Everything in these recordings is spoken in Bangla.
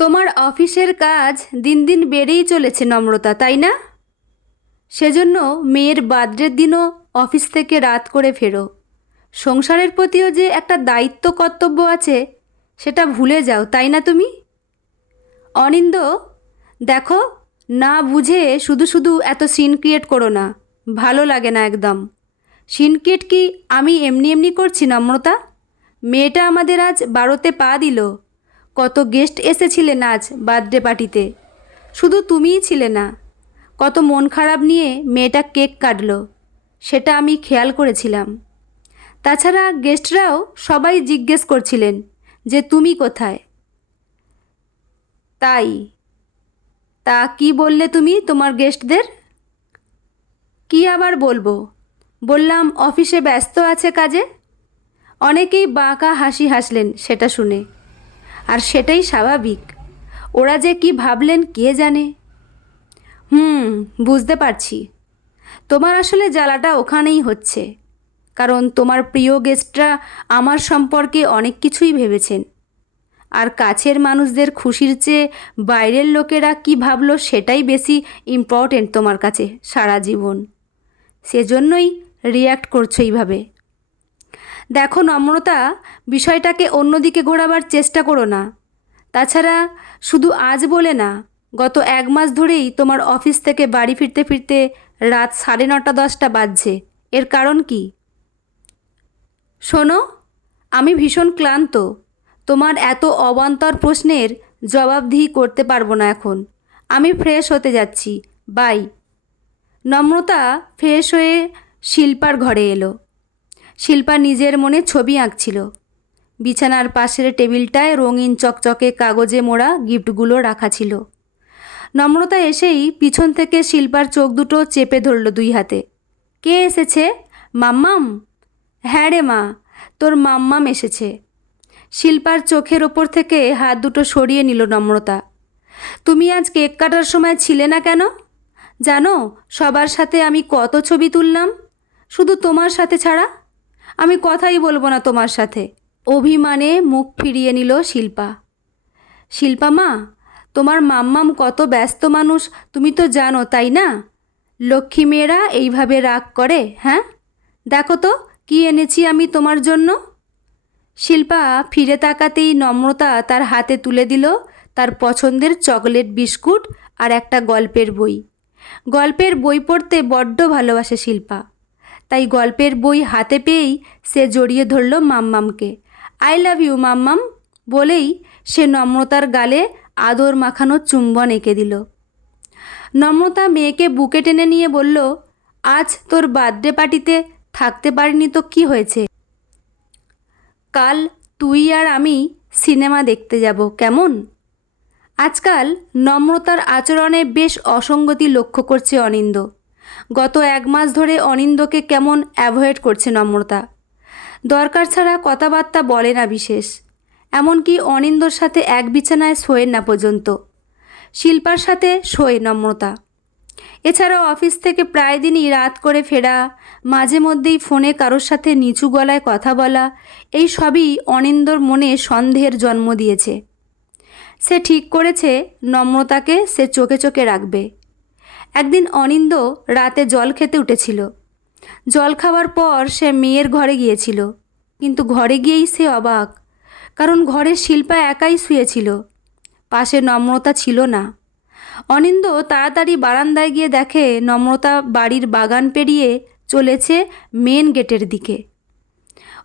তোমার অফিসের কাজ দিন দিন বেড়েই চলেছে নম্রতা, তাই না? সেজন্য মেয়ের বার্থডের দিনও অফিস থেকে রাত করে ফেরো। সংসারের প্রতিও যে একটা দায়িত্ব কর্তব্য আছে সেটা ভুলে যাও, তাই না তুমি? অনিন্দ, দেখো, না বুঝে শুধু শুধু এত সিন ক্রিয়েট করো না। ভালো লাগে না একদম। সিন ক্রিয়েট কি আমি এমনি এমনি করছি নম্রতা? মেয়েটা আমাদের আজ 12তে পা দিল। কত গেস্ট এসেছিলেন আজ বার্থডে পার্টিতে, শুধু তুমিই ছিলে না। কত মন খারাপ নিয়ে মেয়েটা কেক কাটলো, সেটা আমি খেয়াল করেছিলাম। তাছাড়া গেস্টরাও সবাই জিজ্ঞেস করছিলেন যে তুমি কোথায়। তাই তা কি বললে তুমি তোমার গেস্টদের? কি আবার বলবো, বললাম অফিসে ব্যস্ত আছে কাজে। অনেকেই বাঁকা হাসি হাসলেন সেটা শুনে। আর সেটাই স্বাভাবিক। ওরা যে কি ভাবলেন কে জানে। বুঝতে পারছি। তোমার আসলে জ্বালাটা ওখানেই হচ্ছে, কারণ তোমার প্রিয় গেস্টরা আমার সম্পর্কে অনেক কিছুই ভেবেছেন। আর কাছের মানুষদের খুশির চেয়ে বাইরের লোকেরা কি ভাবলো সেটাই বেশি ইম্পর্টেন্ট তোমার কাছে সারা জীবন। সেজন্যই রিয়্যাক্ট করছো এইভাবে। দেখো নম্রতা, বিষয়টাকে অন্যদিকে ঘোরাবার চেষ্টা করো না। তাছাড়া শুধু আজ বলে না, গত 1 মাস ধরেই তোমার অফিস থেকে বাড়ি ফিরতে ফিরতে রাত 9:30-10টা বাজছে। এর কারণ কি? শোনো, আমি ভীষণ ক্লান্ত। তোমার এত অবান্তর প্রশ্নের জবাবদিহি করতে পারবো না এখন। আমি ফ্রেশ হতে যাচ্ছি, বাই। নম্রতা ফ্রেশ হয়ে শিল্পার ঘরে এলো। শিল্পা নিজের মনে ছবি আঁকছিল। বিছানার পাশের টেবিলটায় রঙিন চকচকে কাগজে মোড়া গিফটগুলো রাখা ছিল। নম্রতা এসেই পিছন থেকে শিল্পার চোখ দুটো চেপে ধরল 2 হাতে। কে এসেছে? মাম্মাম? হ্যাঁ রে মা, তোর মাম্মাম এসেছে। শিল্পার চোখের ওপর থেকে হাত দুটো সরিয়ে নিল নম্রতা। তুমি আজ কেক কাটার সময় ছিলে না কেন? জানো, সবার সাথে আমি কত ছবি তুললাম, শুধু তোমার সাথে ছাড়া। আমি কথাই বলবো না তোমার সাথে। অভিমানে মুখ ফিরিয়ে নিল শিল্পা। শিল্পা মা, তোমার মাম্মাম কত ব্যস্ত মানুষ তুমি তো জানো, তাই না? লক্ষ্মী মেয়েরা এইভাবে রাগ করে? হ্যাঁ, দেখো তো কি এনেছি আমি তোমার জন্য। শিল্পা ফিরে তাকাতেই নম্রতা তার হাতে তুলে দিল তার পছন্দের চকলেট বিস্কুট আর একটা গল্পের বই। গল্পের বই পড়তে বড্ড ভালোবাসে শিল্পা, তাই গল্পের বই হাতে পেয়েই সে জড়িয়ে ধরল মাম্মামকে। আই লাভ ইউ মাম্মাম বলেই সে নম্রতার গালে আদর মাখানো চুম্বন এঁকে দিল। নম্রতা মেয়েকে বুকে টেনে নিয়ে বলল, আজ তোর বার্থডে পার্টিতে থাকতে পারিনি তো কি হয়েছে? কাল তুই আর আমি সিনেমা দেখতে যাব, কেমন? আজকাল নম্রতার আচরণে বেশ অসঙ্গতি লক্ষ্য করছে অনিন্দ। গত 1 মাস ধরে অনিন্দকে কেমন অ্যাভয়েড করছে নম্রতা। দরকার ছাড়া কথাবার্তা বলে না বিশেষ, এমনকি অনিন্দর সাথে এক বিছানায় শোয়েন না পর্যন্ত। শিল্পার সাথে শোয় নম্রতা। এছাড়াও অফিস থেকে প্রায় দিনই রাত করে ফেরা, মাঝে মধ্যেই ফোনে কারোর সাথে নিচু গলায় কথা বলা, এই সবই অনিন্দর মনে সন্দেহের জন্ম দিয়েছে। সে ঠিক করেছে নম্রতাকে সে চোখে চোখে রাখবে। একদিন অনিন্দ রাতে জল খেতে উঠেছিল। জল খাওয়ার পর সে মেয়ের ঘরে গিয়েছিল, কিন্তু ঘরে গিয়েই সে অবাক, কারণ ঘরে শিল্পা একাই শুয়েছিল, পাশে নম্রতা ছিল না। অনিন্দ তাড়াতাড়ি বারান্দায় গিয়ে দেখে নম্রতা বাড়ির বাগান পেরিয়ে চলেছে মেন গেটের দিকে।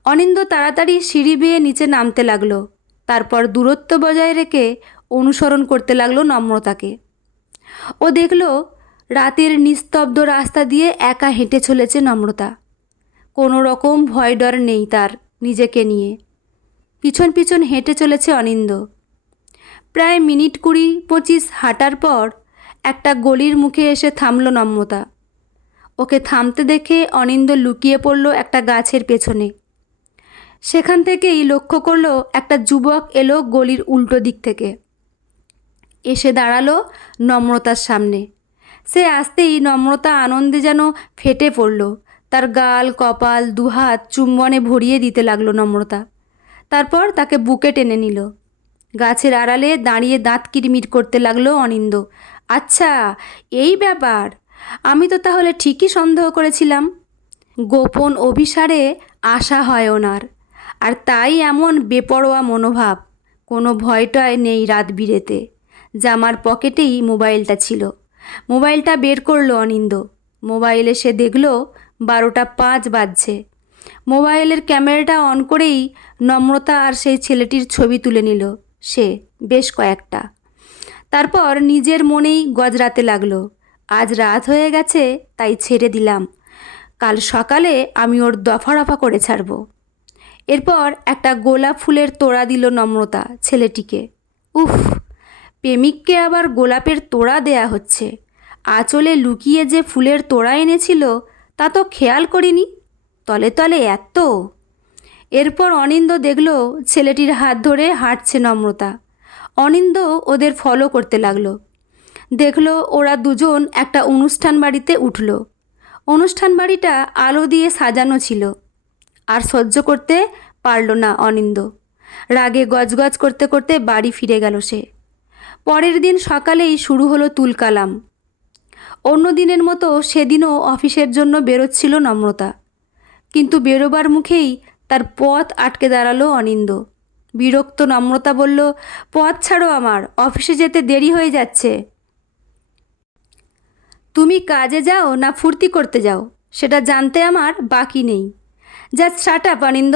অনিন্দ তাড়াতাড়ি সিঁড়ি বেয়ে নিচে নামতে লাগলো, তারপর দূরত্ব বজায় রেখে অনুসরণ করতে লাগলো নম্রতাকে। ও দেখল রাতের নিস্তব্ধ রাস্তা দিয়ে একা হেঁটে চলেছে নম্রতা। কোনো রকম ভয় ডর নেই তার নিজেকে নিয়ে। পিছন পিছন হেঁটে চলেছে অনিন্দ। প্রায় মিনিট 20-25 হাঁটার পর একটা গলির মুখে এসে থামল নম্রতা। ওকে থামতে দেখে অনিন্দ লুকিয়ে পড়ল একটা গাছের পেছনে। সেখান থেকেই লক্ষ্য করলো একটা যুবক এলো গলির উল্টো দিক থেকে, এসে দাঁড়ালো নম্রতার সামনে। সে আসতেই নম্রতা আনন্দে যেন ফেটে পড়ল। তার গাল, কপাল, 2 হাত চুম্বনে ভরিয়ে দিতে লাগলো নম্রতা। তারপর তাকে বুকে টেনে নিল। গাছের আড়ালে দাঁড়িয়ে দাঁত কিরমির করতে লাগলো অনিন্দ। আচ্ছা, এই ব্যাপার। আমি তো তাহলে ঠিকই সন্দেহ করেছিলাম। গোপন অভিসারে আশা হয় ওনার, আর তাই এমন বেপরোয়া মনোভাব। কোনো ভয়টয় নেই রাত বিরেতে। জামার পকেটেই মোবাইলটা ছিল। মোবাইলটা বের করলো অনিন্দ। মোবাইলে সে দেখল 12:05 বাজছে। মোবাইলের ক্যামেরাটা অন করেই নম্রতা আর সেই ছেলেটির ছবি তুলে নিল সে, বেশ কয়েকটা। তারপর নিজের মনেই গজরাতে লাগলো, আজ রাত হয়ে গেছে তাই ছেড়ে দিলাম, কাল সকালে আমি ওর দফা রফা করে ছাড়ব। এরপর একটা গোলাপ ফুলের তোড়া দিল নম্রতা ছেলেটিকে। উফ, প্রেমিককে আবার গোলাপের তোড়া দেয়া হচ্ছে। আঁচলে লুকিয়ে যে ফুলের তোড়া এনেছিল তা তো খেয়াল করিনি। তলে তলে এত। এরপর অনিন্দ দেখল ছেলেটির হাত ধরে হাঁটছে নম্রতা। অনিন্দ ওদের ফলো করতে লাগলো। দেখল ওরা দুজন একটা অনুষ্ঠান বাড়িতে উঠল। অনুষ্ঠান বাড়িটা আলো দিয়ে সাজানো ছিল। আর সহ্য করতে পারল না অনিন্দ। রাগে গজগজ করতে করতে বাড়ি ফিরে গেল সে। পরের দিন সকালেই শুরু হলো তুলকালাম। অন্য দিনের মতো সেদিনও অফিসের জন্য বেরোচ্ছিল নম্রতা, কিন্তু বেরোবার মুখেই তার পথ আটকে দাঁড়ালো অনিন্দ। বিরক্ত নম্রতা বলল, পথ ছাড়ো, আমার অফিসে যেতে দেরি হয়ে যাচ্ছে। তুমি কাজে যাও না ফুর্তি করতে যাও সেটা জানতে আমার বাকি নেই। জাস্ট শাট আপ অনিন্দ।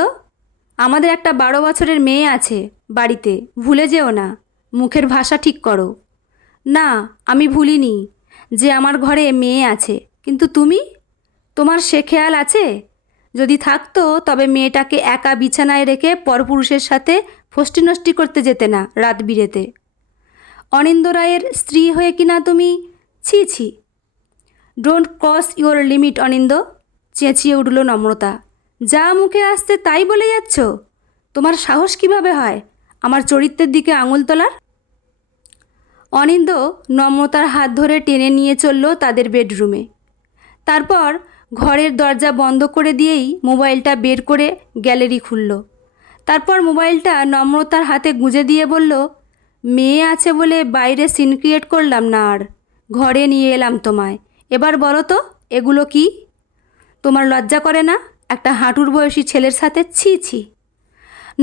আমাদের একটা 12 বছরের মেয়ে আছে বাড়িতে, ভুলে যেও না। মুখের ভাষা ঠিক করো। না, আমি ভুলিনি যে আমার ঘরে মেয়ে আছে, কিন্তু তুমি, তোমার সে খেয়াল আছে? যদি থাকতো তবে মেয়েটাকে একা বিছানায় রেখে পরপুরুষের সাথে ফষ্টি নষ্টি করতে যেতে না রাত বিরেতে। অনিন্দ রায়ের স্ত্রী হয়ে কিনা তুমি, ছি ছি। ডোন্ট ক্রস ইওর লিমিট অনিন্দ, চেঁচিয়ে উঠল নম্রতা। যা মুখে আসছে তাই বলে যাচ্ছ? তোমার সাহস কিভাবে হয় আমার চরিত্রের দিকে আঙুল তোলার? অনিন্দ নম্রতার হাত ধরে টেনে নিয়ে চলল তাদের বেডরুমে। তারপর ঘরের দরজা বন্ধ করে দিয়েই মোবাইলটা বের করে গ্যালারি খুলল। তারপর মোবাইলটা নম্রতার হাতে গুঁজে দিয়ে বলল, মেয়ে আছে বলে বাইরে সিন ক্রিয়েট করলাম না, আর ঘরে নিয়ে এলাম তোমায়। এবার বলো তো এগুলো কি? তোমার লজ্জা করে না একটা হাঁটুর বয়সী ছেলের সাথে? ছি ছি।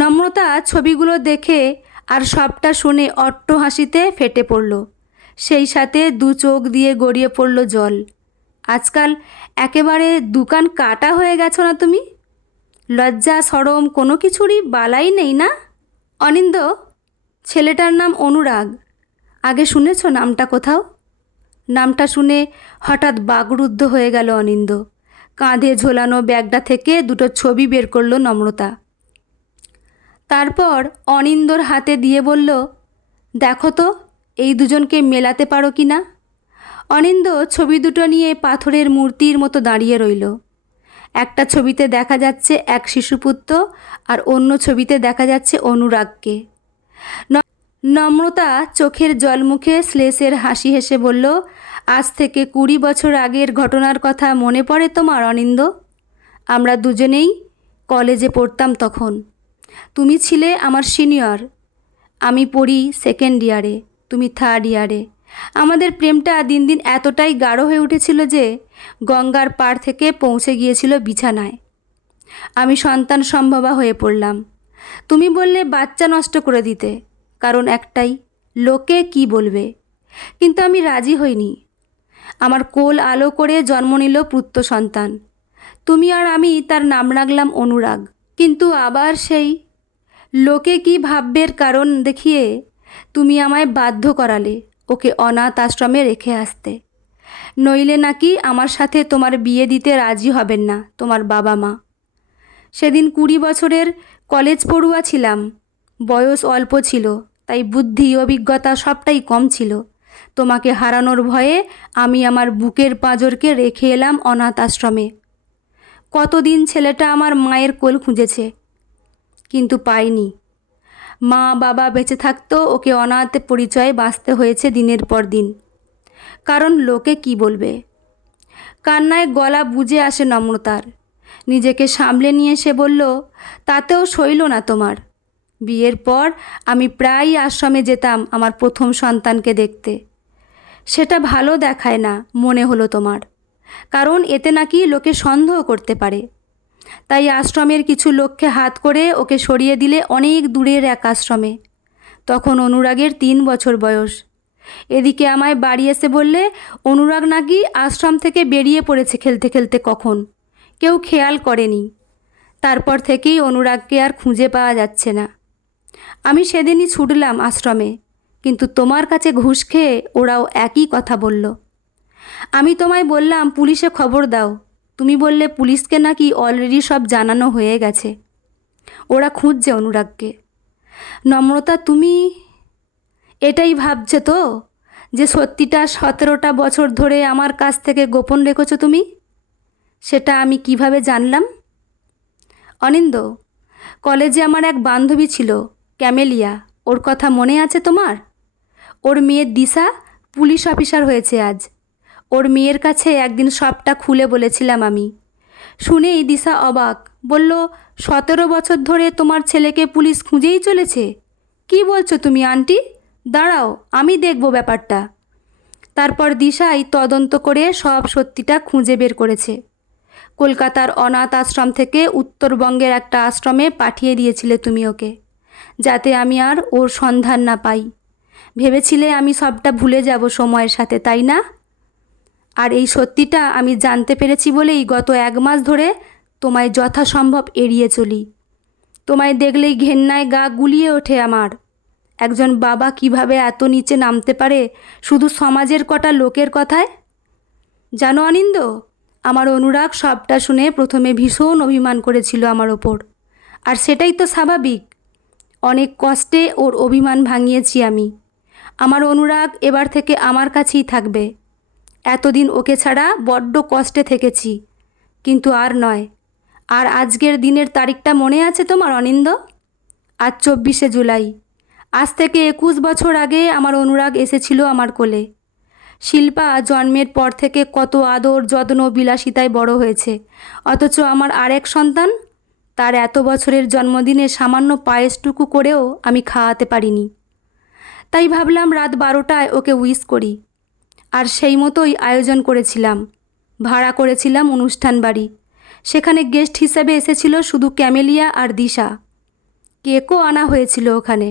নম্রতা ছবিগুলো দেখে আর সবটা শুনে অট্ট হাসিতে ফেটে পড়ল। সেই সাথে দু চোখ দিয়ে গড়িয়ে পড়ল জল। আজকাল একেবারে দোকান কাটা হয়ে গেছো না তুমি? লজ্জা সরম কোনো কিছুরই বালাই নেই না? অনিন্দ, ছেলেটার নাম অনুরাগ। আগে শুনেছ নামটা কোথাও? নামটা শুনে হঠাৎ বাকরুদ্ধ হয়ে গেল অনিন্দ। কাঁধে ঝোলানো ব্যাগটা থেকে দুটো ছবি বের করল নম্রতা। তারপর অনিন্দর হাতে দিয়ে বলল, দেখো তো এই দুজনকে মেলাতে পারো কি না। অনিন্দ ছবি দুটো নিয়ে পাথরের মূর্তির মতো দাঁড়িয়ে রইল। একটা ছবিতে দেখা যাচ্ছে এক শিশুপুত্র, আর অন্য ছবিতে দেখা যাচ্ছে অনুরাগকে। নম্রতা চোখের জল মুখে শ্লেষের হাসি হেসে বলল, আজ থেকে 20 বছর আগের ঘটনার কথা মনে পড়ে তোমার অনিন্দ? আমরা দুজনেই কলেজে পড়তাম তখন। তুমি ছিলে আমার সিনিয়র। আমি পড়ি সেকেন্ড ইয়ারে, তুমি থার্ড ইয়ারে। আমাদের প্রেমটা দিন দিন এতটাই গাঢ় হয়ে উঠেছিল যে গঙ্গার পাড় থেকে পৌঁছে গিয়েছিল বিছানায়। আমি সন্তান সম্ভবা হয়ে পড়লাম। তুমি বললে বাচ্চা নষ্ট করে দিতে, কারণ একটাই, লোকে কি বলবে। কিন্তু আমি রাজি হইনি। আমার কোল আলো করে জন্ম নিল পুত্র সন্তান। তুমি আর আমি তার নাম রাখলাম অনুরাগ। কিন্তু আবার সেই লোকে কি ভাববের কারণ দেখিয়ে তুমি আমায় বাধ্য করালে ওকে অনাথ আশ্রমে রেখে আসতে। নইলে নাকি আমার সাথে তোমার বিয়ে দিতে রাজি হবেন না তোমার বাবা মা। সেদিন 20 বছরের কলেজ পড়ুয়া ছিলাম। বয়স অল্প ছিল, তাই বুদ্ধি অভিজ্ঞতা সবটাই কম ছিল। তোমাকে হারানোর ভয়ে আমি আমার বুকের পাঁজরকে রেখে এলাম অনাথ আশ্রমে। কতদিন ছেলেটা আমার মায়ের কোল খুঁজেছে, কিন্তু পাইনি। মা বাবা বেঁচে থাকতেও ওকে অনাথ পরিচয়ে বাঁচতে হয়েছে দিনের পর দিন। কারণ লোকে কি বলবে। কান্নায় গলা বুজে আসে নম্রতার। নিজেকে সামলে নিয়ে সে বলল, তাতেও সইল না তোমার। বিয়ের পর আমি প্রায়ই আশ্রমে যেতাম আমার প্রথম সন্তানকে দেখতে। সেটা ভালো দেখায় না মনে হলো তোমার, কারণ এতে নাকি লোকে সন্দেহ করতে পারে। তাই আশ্রমের কিছু লোককে হাত করে ওকে সরিয়ে দিলে অনেক দূরের এক আশ্রমে। তখন অনুরাগের 3 বছর বয়স। এদিকে আমায় বাড়ি এসে বললে অনুরাগ নাকি আশ্রম থেকে বেরিয়ে পড়েছে খেলতে খেলতে, কখন কেউ খেয়াল করেনি। তারপর থেকেই অনুরাগকে আর খুঁজে পাওয়া যাচ্ছে না। আমি সেদিনই ছুটলাম আশ্রমে, কিন্তু তোমার কাছে ঘুষ খেয়ে ওরাও একই কথা বলল। আমি তোমায় বললাম পুলিশে খবর দাও, তুমি বললে পুলিশকে নাকি অলরেডি সব জানানো হয়ে গেছে, ওরা খুঁজছে অনুরাগকে। নম্রতা, তুমি এটাই ভাবছো তো যে সত্যিটা 17টা বছর ধরে আমার কাছ থেকে গোপন রেখেছো তুমি? সেটা আমি কিভাবে জানলাম? অনিন্দ, কলেজে আমার এক বান্ধবী ছিল, ক্যামেলিয়া, ওর কথা মনে আছে তোমার? ওর মেয়ে দিশা পুলিশ অফিসার হয়েছে আজ। ওর মেয়ের কাছে একদিন সবটা খুলে বলেছিলাম আমি। শুনেই দিশা অবাক, বলল 17 বছর ধরে তোমার ছেলেকে পুলিশ খুঁজেই চলেছে? কি বলছো তুমি আন্টি? দাঁড়াও, আমি দেখব ব্যাপারটা। তারপর দিশাই তদন্ত করে সব সত্যিটা খুঁজে বের করেছে। কলকাতার অনাথ আশ্রম থেকে উত্তরবঙ্গের একটা আশ্রমে পাঠিয়ে দিয়েছিলে তুমি ওকে, যাতে আমি আর ওর সন্ধান না পাই। ভেবেছিলে আমি সবটা ভুলে যাব সময়ের সাথে, তাই না? আর এই সত্যিটা আমি জানতে পেরেছি বলেই গত 1 মাস ধরে তোমায় যথাসম্ভব এড়িয়ে চলি। তোমায় দেখলেই ঘেন্নায় গা গুলিয়ে ওঠে আমার। একজন বাবা কিভাবে এত নিচে নামতে পারে শুধু সমাজের কটা লোকের কথায়? জানো অনিন্দ, আমার অনুরাগ সবটা শুনে প্রথমে ভীষণ অভিমান করেছিল আমার ওপর, আর সেটাই তো স্বাভাবিক। অনেক কষ্টে ওর অভিমান ভাঙিয়েছি আমি। আমার অনুরাগ এবার থেকে আমার কাছেই থাকবে। এতদিন ওকে ছাড়া বড্ড কষ্টে থেকেছি, কিন্তু আর নয়। আর আজকের দিনের তারিখটা মনে আছে তোমার অনিন্দ? আজ 24শে জুলাই। আজ থেকে 21 বছর আগে আমার অনুরাগ এসেছিল আমার কোলে। শিল্পা জন্মের পর থেকে কত আদর যত্ন বিলাসিতায় বড় হয়েছে, অথচ আমার আরেক সন্তান, তার এত বছরের জন্মদিনে সামান্য পায়েসটুকু করেও আমি খাওয়াতে পারিনি। তাই ভাবলাম রাত 12টায় ওকে উইশ করি, আর সেই মতোই আয়োজন করেছিলাম। ভাড়া করেছিলাম অনুষ্ঠান বাড়ি। সেখানে গেস্ট হিসেবে এসেছিল শুধু ক্যামেলিয়া আর দিশা। কেকও আনা হয়েছিল ওখানে।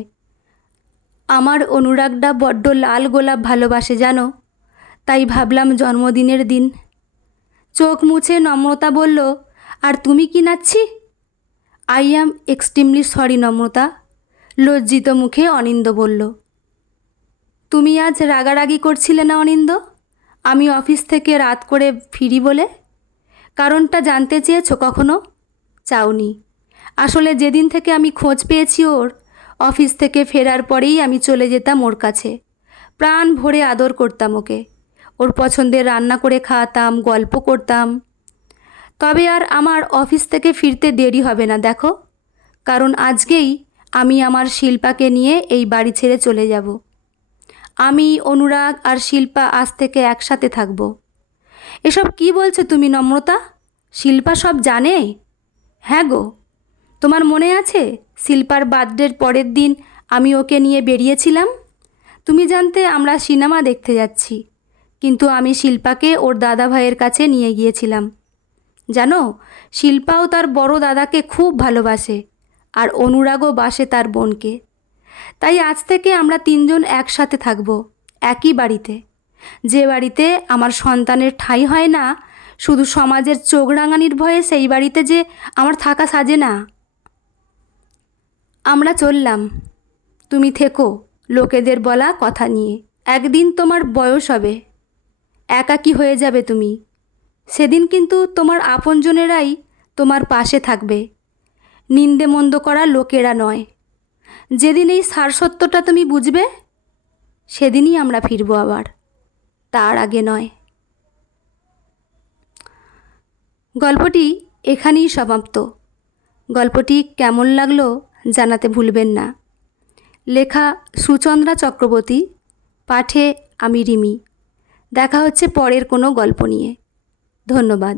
আমার অনুরাগটা বড্ড লাল গোলাপ ভালোবাসে জানো, তাই ভাবলাম জন্মদিনের দিন। চোখ মুছে নম্রতা বলল, আর তুমি কি নাচ্ছি? আই অ্যাম এক্সট্রিমলি সরি নম্রতা, লজ্জিত মুখে অনিন্দ বলল। তুমি আজ রাগারাগি করছিলে না অনিন্দ, আমি অফিস থেকে রাত করে ফিরি বলে? কারণটা জানতে চেয়েছো কখনো? চাওনি। আসলে যেদিন থেকে আমি খোঁজ পেয়েছি ওর, অফিস থেকে ফেরার পরেই আমি চলে যেতাম ওর কাছে। প্রাণ ভরে আদর করতাম ওকে, ওর পছন্দের রান্না করে খাওয়াতাম, গল্প করতাম। তবে আর আমার অফিস থেকে ফিরতে দেরি হবে না দেখো, কারণ আজকেই আমি আমার শিল্পাকে নিয়ে এই বাড়ি ছেড়ে চলে যাব। আমি, অনুরাগ আর শিল্পা আজ থেকে একসাথে থাকব। এসব কি বলছো তুমি নম্রতা? শিল্পা সব জানে? হ্যাঁ গো, তোমার মনে আছে শিল্পার বার্থডের পরের দিন আমি ওকে নিয়ে বেরিয়েছিলাম? তুমি জানতে আমরা সিনেমা দেখতে যাচ্ছি, কিন্তু আমি শিল্পাকে ওর দাদা ভাইয়ের কাছে নিয়ে গিয়েছিলাম। জানো, শিল্পাও তার বড় দাদাকে খুব ভালোবাসে, আর অনুরাগও বাসে তার বোনকে। তাই আজ থেকে আমরা 3 জন একসাথে থাকব, একই বাড়িতে। যে বাড়িতে আমার সন্তানের ঠাঁই হয় না, শুধু সমাজের চোখ রাঙানির ভয়ে সেই বাড়িতে যে আমার থাকা সাজে না। আমরা চললাম, তুমি থেকো লোকেদের বলা কথা নিয়ে। একদিন তোমার বয়স হবে, একাকী হয়ে যাবে তুমি। সেদিন কিন্তু তোমার আপনজনেরাই তোমার পাশে থাকবে, নিন্দে মন্দ করা লোকেরা নয়। যেদিন এই সারসত্যটা তুমি বুঝবে, সেদিনই আমরা ফিরবো আবার, তার আগে নয়। গল্পটি এখানেই সমাপ্ত। গল্পটি কেমন লাগলো জানাতে ভুলবেন না। লেখা সুচন্দ্রা চক্রবর্তী, পাঠে আমি রিমি। দেখা হচ্ছে পরের কোনো গল্প নিয়ে। ধন্যবাদ।